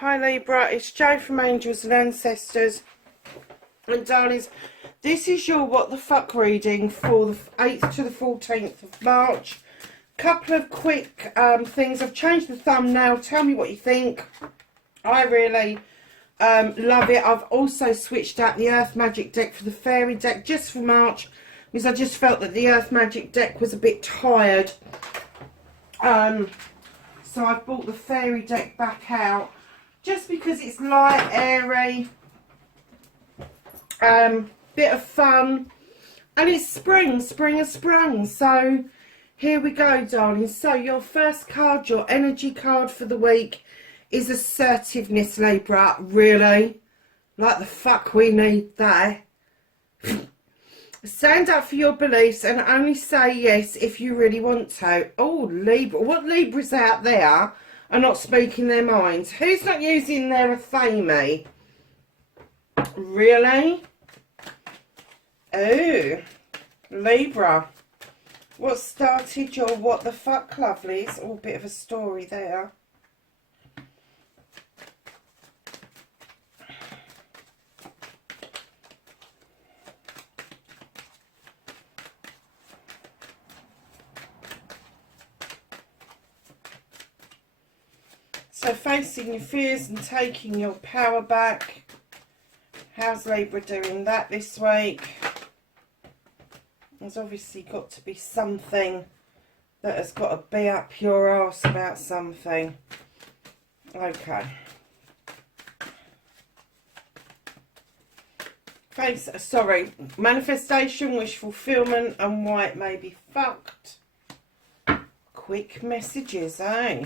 Hi Libra, it's Jo from Angels and Ancestors. And darlings, this is your what the fuck reading for the 8th to the 14th of March. Couple of quick things. I've changed the thumbnail. Tell me what you think. I really love it. I've also switched out the Earth Magic deck for the Fairy deck just for March, because I just felt that the Earth Magic deck was a bit tired. So I've brought the Fairy deck back out just because it's light, airy, bit of fun, and it's spring has sprung. So here we go, darling. So your first card, your energy card for the week, is assertiveness, Libra. Really? Like the fuck we need that. Stand up for your beliefs and only say yes if you really want to. Oh, Libra. What Libras out there are not speaking their minds? Who's not using their athame? Really? Oh, Libra. What started your what the fuck, lovelies? Oh, bit of a story there. So facing your fears and taking your power back. How's Libra doing that this week? There's obviously got to be something that has got to be up your arse about something. Okay. Manifestation, wish fulfillment, and why it may be fucked. Quick messages, eh?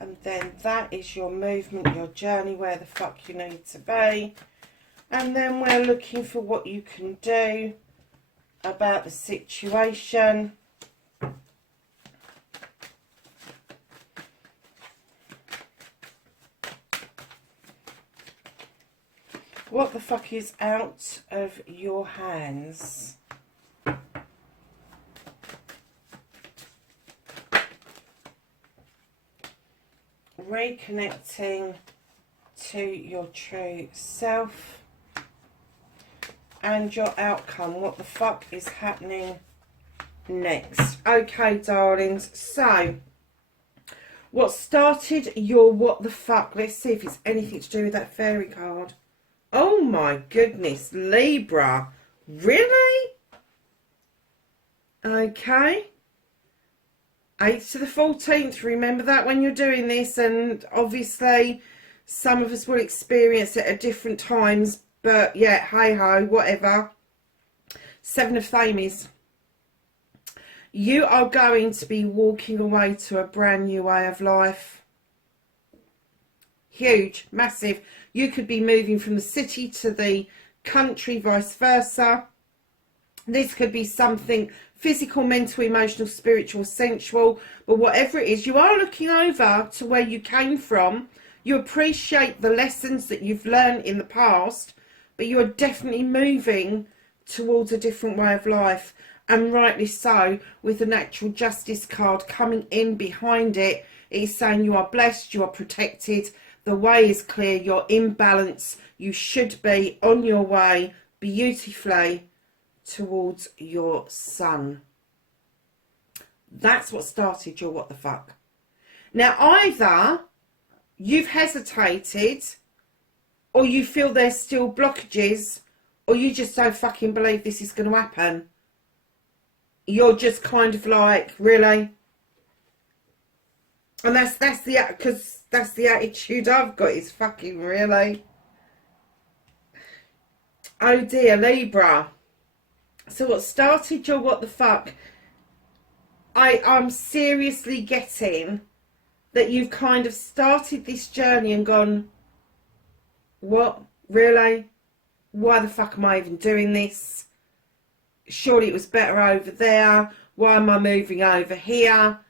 And then that is your movement, your journey, where the fuck you need to be. And then we're looking for what you can do about the situation. What the fuck is out of your hands? Reconnecting to your true self and your outcome. What the fuck is happening next? Okay, darlings, so what started your what the fuck? Let's see if it's anything to do with that fairy card. Oh my goodness, Libra. Really? Okay. 8th to the 14th, remember that when you're doing this, and obviously some of us will experience it at different times, but yeah, hey ho, whatever. 7 of Thames. You are going to be walking away to a brand new way of life. Huge, massive. You could be moving from the city to the country, vice versa. This could be something physical, mental, emotional, spiritual, sensual, but whatever it is, you are looking over to where you came from. You appreciate the lessons that you've learned in the past, but you are definitely moving towards a different way of life, and rightly so, with the natural justice card coming in behind it. It is saying you are blessed, you are protected, the way is clear, you're in balance, you should be on your way beautifully towards your sun. That's what started your what the fuck. Now, either you've hesitated, or you feel there's still blockages, or you just don't fucking believe this is going to happen. You're just kind of like, really? And that's the attitude I've got, is fucking really. Oh dear, Libra. So what started your what the fuck? I'm seriously getting that you've kind of started this journey and gone, what? Really? Why the fuck am I even doing this? surely it was better over there. Why am I moving over here?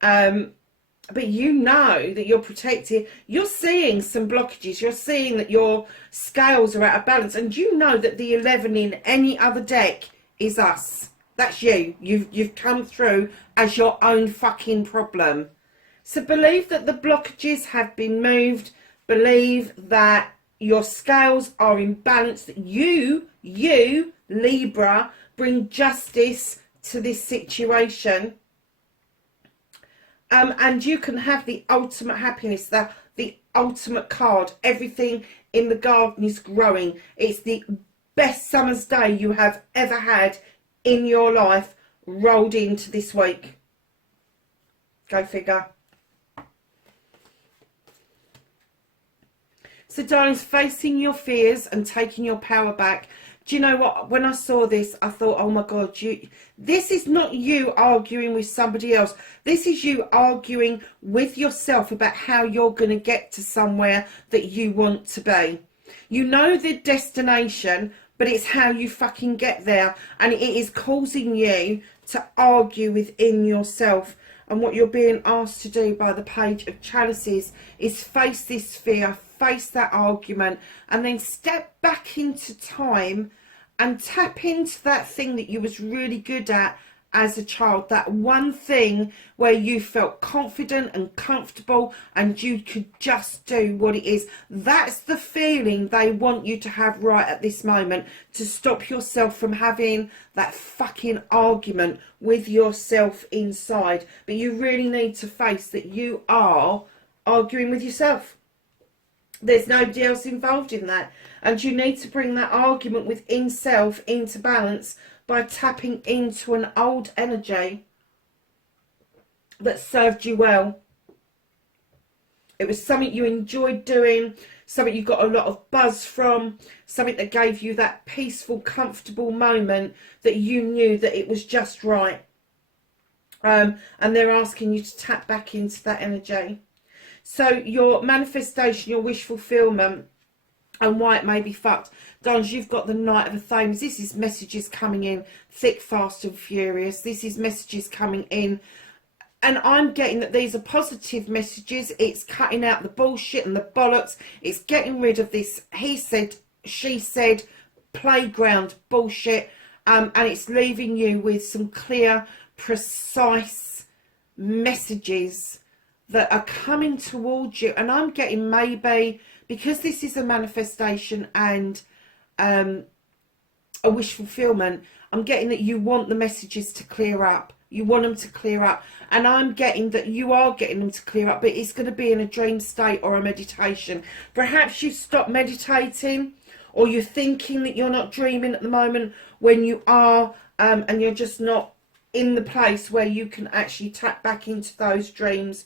But you know that you're protected. You're seeing some blockages. You're seeing that your scales are out of balance. And you know that the 11 in any other deck is us. That's you. You've come through as your own fucking problem. So believe that the blockages have been moved. Believe that your scales are in balance. That you, Libra, bring justice to this situation. And you can have the ultimate happiness, the ultimate card. Everything in the garden is growing. It's the best summer's day you have ever had in your life rolled into this week. Go figure. So, darlings, facing your fears and taking your power back. Do you know what? When I saw this, I thought, oh my God, this is not you arguing with somebody else. This is you arguing with yourself about how you're going to get to somewhere that you want to be. You know the destination, but it's how you fucking get there. And it is causing you to argue within yourself. And what you're being asked to do by the Page of Chalices is face this fear, face that argument, and then step back into time and tap into that thing that you was really good at as a child. That one thing where you felt confident and comfortable and you could just do what it is. That's the feeling they want you to have right at this moment, to stop yourself from having that fucking argument with yourself inside. But you really need to face that you are arguing with yourself. There's nobody else involved in that. And you need to bring that argument within self into balance by tapping into an old energy that served you well. It was something you enjoyed doing, something you got a lot of buzz from, something that gave you that peaceful, comfortable moment that you knew that it was just right. And they're asking you to tap back into that energy. So your manifestation, your wish fulfillment, and why it may be fucked. Dons, you've got the Knight of the Thames. This is messages coming in thick, fast and furious. This is messages coming in. And I'm getting that these are positive messages. It's cutting out the bullshit and the bollocks. It's getting rid of this he said, she said, playground bullshit. And it's leaving you with some clear, precise messages that are coming towards you. And I'm getting, maybe because this is a manifestation and a wish fulfillment, I'm getting that you want the messages to clear up. You want them to clear up. And I'm getting that you are getting them to clear up, but it's going to be in a dream state or a meditation. Perhaps you stop meditating, or you're thinking that you're not dreaming at the moment when you are, and you're just not in the place where you can actually tap back into those dreams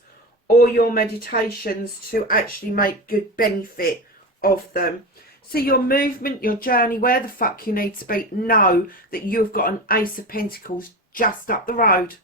or your meditations to actually make good benefit of them. So your movement, your journey, where the fuck you need to be, know that you've got an Ace of Pentacles just up the road.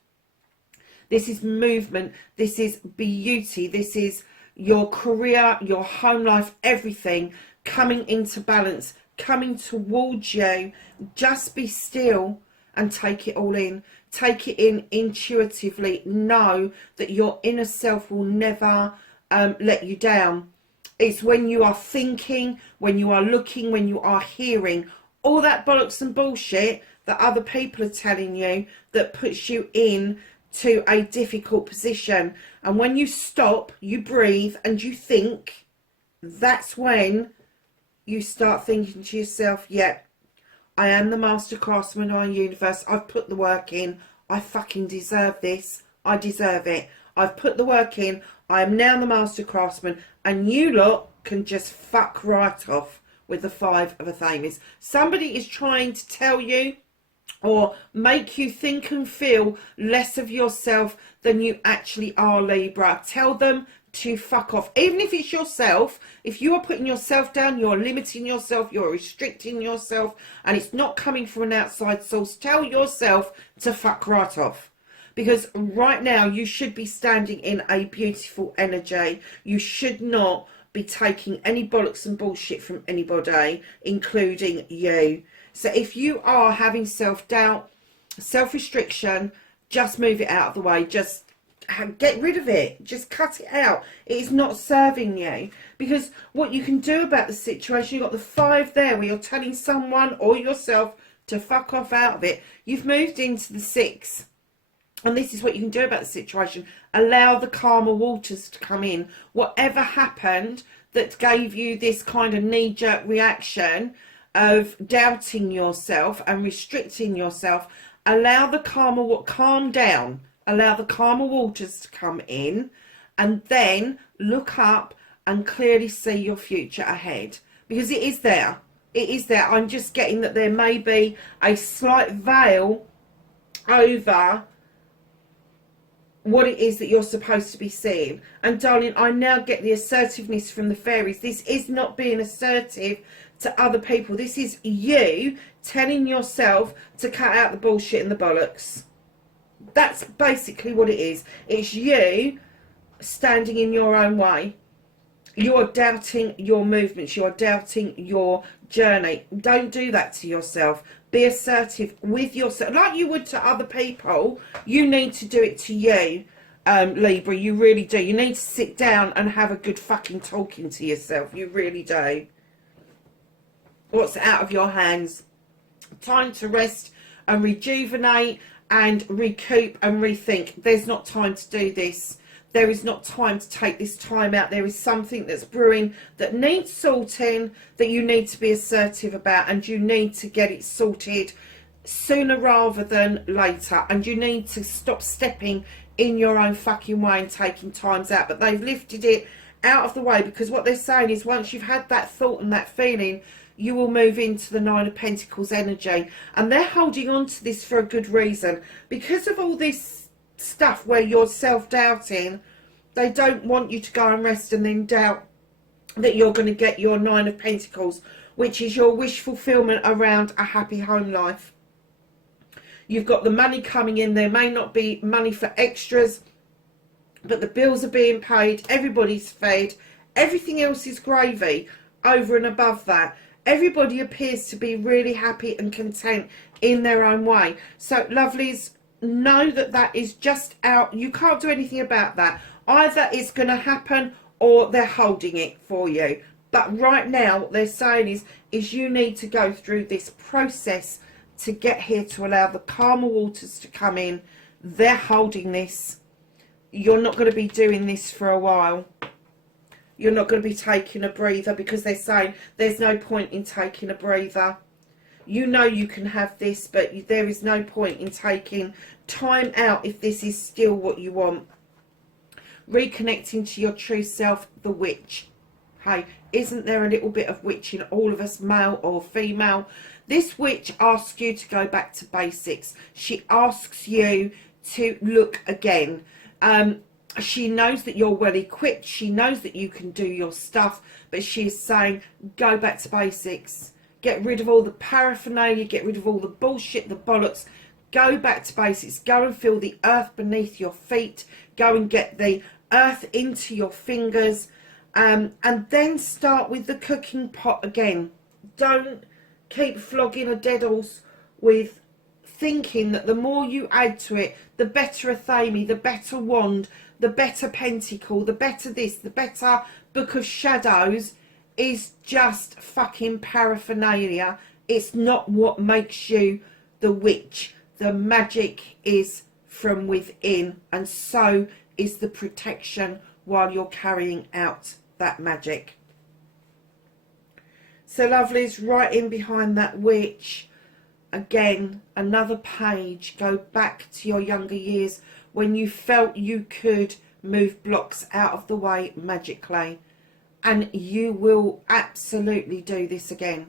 This is movement, this is beauty, this is your career, your home life, everything coming into balance, coming towards you. Just be still and take it all in. Take it in intuitively. Know that your inner self will never let you down. It's when you are thinking, when you are looking, when you are hearing all that bollocks and bullshit that other people are telling you that puts you in to a difficult position. And when you stop, you breathe and you think, that's when you start thinking to yourself, yeah, I am the master craftsman of our universe. I've put the work in. I fucking deserve this. I deserve it. I've put the work in. I am now the master craftsman. And you lot can just fuck right off with the Five of Thames. Somebody is trying to tell you or make you think and feel less of yourself than you actually are, Libra. Tell them to fuck off. Even if it's yourself, if you are putting yourself down, you're limiting yourself, you're restricting yourself, and it's not coming from an outside source, tell yourself to fuck right off. Because right now you should be standing in a beautiful energy. You should not be taking any bollocks and bullshit from anybody, including you. So if you are having self-doubt, self-restriction, just move it out of the way. Just get rid of it. Just cut it out. It is not serving you. Because what you can do about the situation, you've got the 5 there where you're telling someone or yourself to fuck off out of it. You've moved into the 6. And this is what you can do about the situation. Allow the calmer waters to come in. Whatever happened that gave you this kind of knee-jerk reaction of doubting yourself and restricting yourself, allow the calm down. Allow the calmer waters to come in, and then look up and clearly see your future ahead. Because it is there. It is there. I'm just getting that there may be a slight veil over what it is that you're supposed to be seeing. And darling, I now get the assertiveness from the fairies. This is not being assertive to other people. This is you telling yourself to cut out the bullshit and the bollocks. That's basically what it is. It's you standing in your own way. You're doubting your movements. You're doubting your journey. Don't do that to yourself. Be assertive with yourself. Like you would to other people, you need to do it to you, Libra. You really do. You need to sit down and have a good fucking talking to yourself. You really do. What's out of your hands? Time to rest and rejuvenate and recoup and rethink. There's not time to do this. There is not time to take this time out. There is something that's brewing that needs sorting, that you need to be assertive about, and you need to get it sorted sooner rather than later. And you need to stop stepping in your own fucking way and taking times out. But they've lifted it out of the way, because what they're saying is once you've had that thought and that feeling, you will move into the 9 of Pentacles energy. And they're holding on to this for a good reason. Because of all this stuff where you're self-doubting, they don't want you to go and rest and then doubt that you're going to get your 9 of Pentacles, which is your wish fulfillment around a happy home life. You've got the money coming in. There may not be money for extras, but the bills are being paid, everybody's fed, everything else is gravy over and above that. Everybody appears to be really happy and content in their own way. So lovelies, know that that is just out. You can't do anything about that. Either it's going to happen or they're holding it for you. But right now what they're saying is you need to go through this process to get here, to allow the calmer waters to come in. They're holding this. You're not going to be doing this for a while. You're not going to be taking a breather, because they're saying there's no point in taking a breather. You know you can have this, but there is no point in taking time out if this is still what you want. Reconnecting to your true self, the witch. Hey, isn't there a little bit of witch in all of us, male or female? This witch asks you to go back to basics. She asks you to look again. She knows that you're well equipped. She knows that you can do your stuff, but she is saying, go back to basics. Get rid of all the paraphernalia. Get rid of all the bullshit, the bollocks. Go back to basics. Go and feel the earth beneath your feet. Go and get the earth into your fingers. And then start with the cooking pot again. Don't keep flogging a dead horse with thinking that the more you add to it, the better a Thame, the better wand, the better pentacle, the better this, the better book of shadows is just fucking paraphernalia. It's not what makes you the witch. The magic is from within, and so is the protection while you're carrying out that magic. So lovelies, right in behind that witch, again, another page. Go back to your younger years when you felt you could move blocks out of the way magically. And you will absolutely do this again.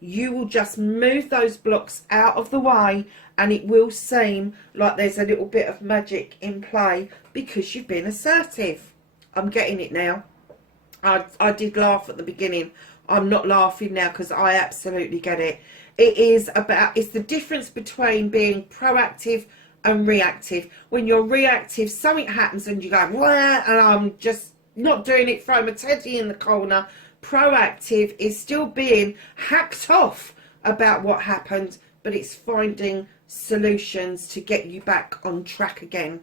You will just move those blocks out of the way, and it will seem like there's a little bit of magic in play because you've been assertive. I'm getting it now. I did laugh at the beginning. I'm not laughing now because I absolutely get it. It's the difference between being proactive and reactive. When you're reactive, something happens and you go, wah, and I'm just not doing it, throw my teddy in the corner. Proactive is still being hacked off about what happened, but it's finding solutions to get you back on track again.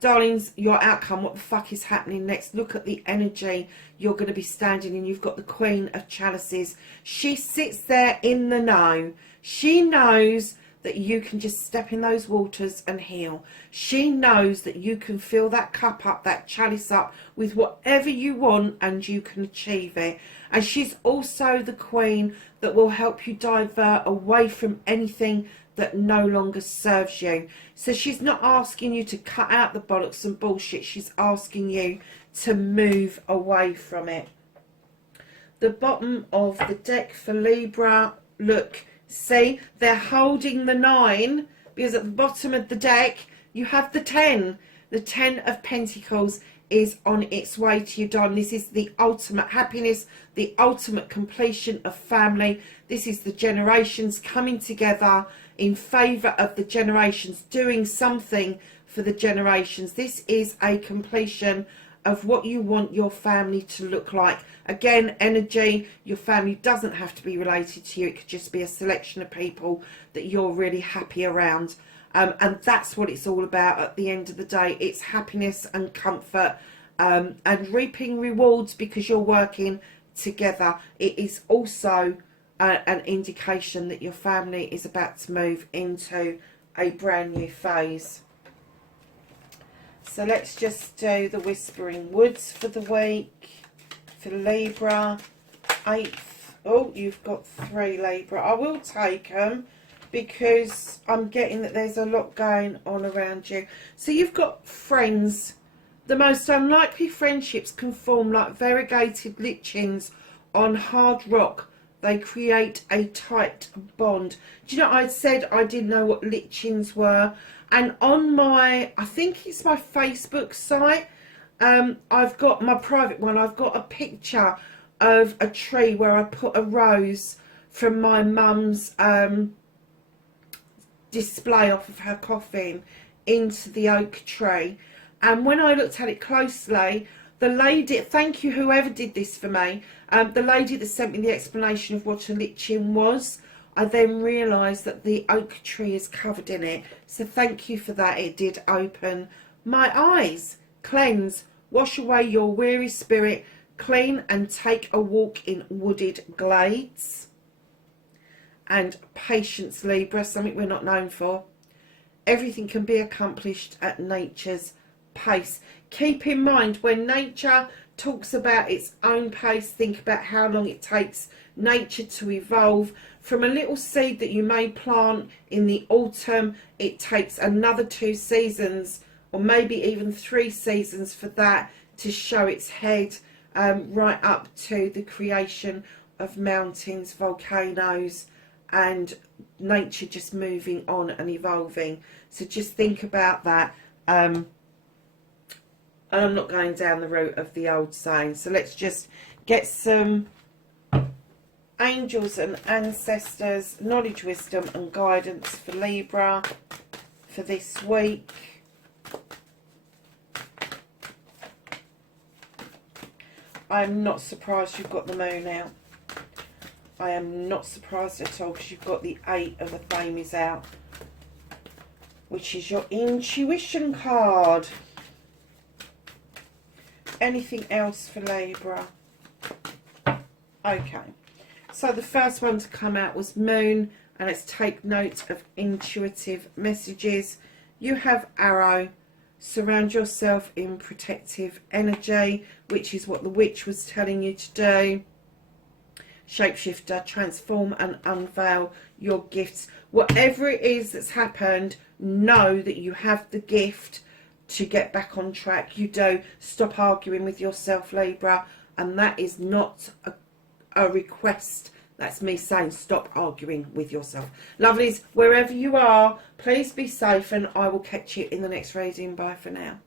Darlings, your outcome, what the fuck is happening next? Look at the energy you're going to be standing in. You've got the Queen of Chalices. She sits there in the know. She knows that you can just step in those waters and heal. She knows that you can fill that cup up, that chalice up, with whatever you want, and you can achieve it. And she's also the Queen that will help you divert away from anything that no longer serves you. So she's not asking you to cut out the bollocks and bullshit. She's asking you to move away from it. The bottom of the deck for Libra, look, see, they're holding the 9, because at the bottom of the deck you have the 10. The 10 of Pentacles is on its way to you, darling. This is the ultimate happiness, the ultimate completion of family. This is the generations coming together in favour of the generations, doing something for the generations. This is a completion of what you want your family to look like. Again, energy, your family doesn't have to be related to you. It could just be a selection of people that you're really happy around. And that's what it's all about at the end of the day. It's happiness and comfort, and reaping rewards because you're working together. It is also an indication that your family is about to move into a brand new phase. So let's just do the Whispering Woods for the week for Libra. 8th. Oh, you've got 3, Libra. I will take them because I'm getting that there's a lot going on around you. So you've got friends. The most unlikely friendships can form like variegated lichens on hard rock. They create a tight bond. Do you know, I said I didn't know what lichens were. And on my, I think it's my Facebook site, I've got my private one. I've got a picture of a tree where I put a rose from my mum's display off of her coffin into the oak tree. And when I looked at it closely, the lady, thank you whoever did this for me, the lady that sent me the explanation of what a lichen was, I then realised that the oak tree is covered in it. So thank you for that. It did open my eyes. Cleanse, wash away your weary spirit, clean and take a walk in wooded glades. And patience, Libra, something we're not known for. Everything can be accomplished at nature's pace. Keep in mind, when nature talks about its own pace, think about how long it takes nature to evolve. From a little seed that you may plant in the autumn, it takes another 2 seasons, or maybe even 3 seasons for that to show its head, right up to the creation of mountains, volcanoes, and nature just moving on and evolving. So just think about that. And I'm not going down the route of the old saying. So let's just get some angels and ancestors, knowledge, wisdom and guidance for Libra for this week. I'm not surprised you've got the moon out. I am not surprised at all, because you've got the 8 of the Famies out, which is your intuition card. Anything else for Libra? Okay. So the first one to come out was Moon, and let's take note of intuitive messages. You have Arrow. Surround yourself in protective energy, which is what the witch was telling you to do. Shapeshifter, transform and unveil your gifts. Whatever it is that's happened, know that you have the gift to get back on track. You do. Stop arguing with yourself, Libra. And that is not a request. That's me saying stop arguing with yourself. Lovelies, wherever you are, please be safe, and I will catch you in the next reading. Bye for now.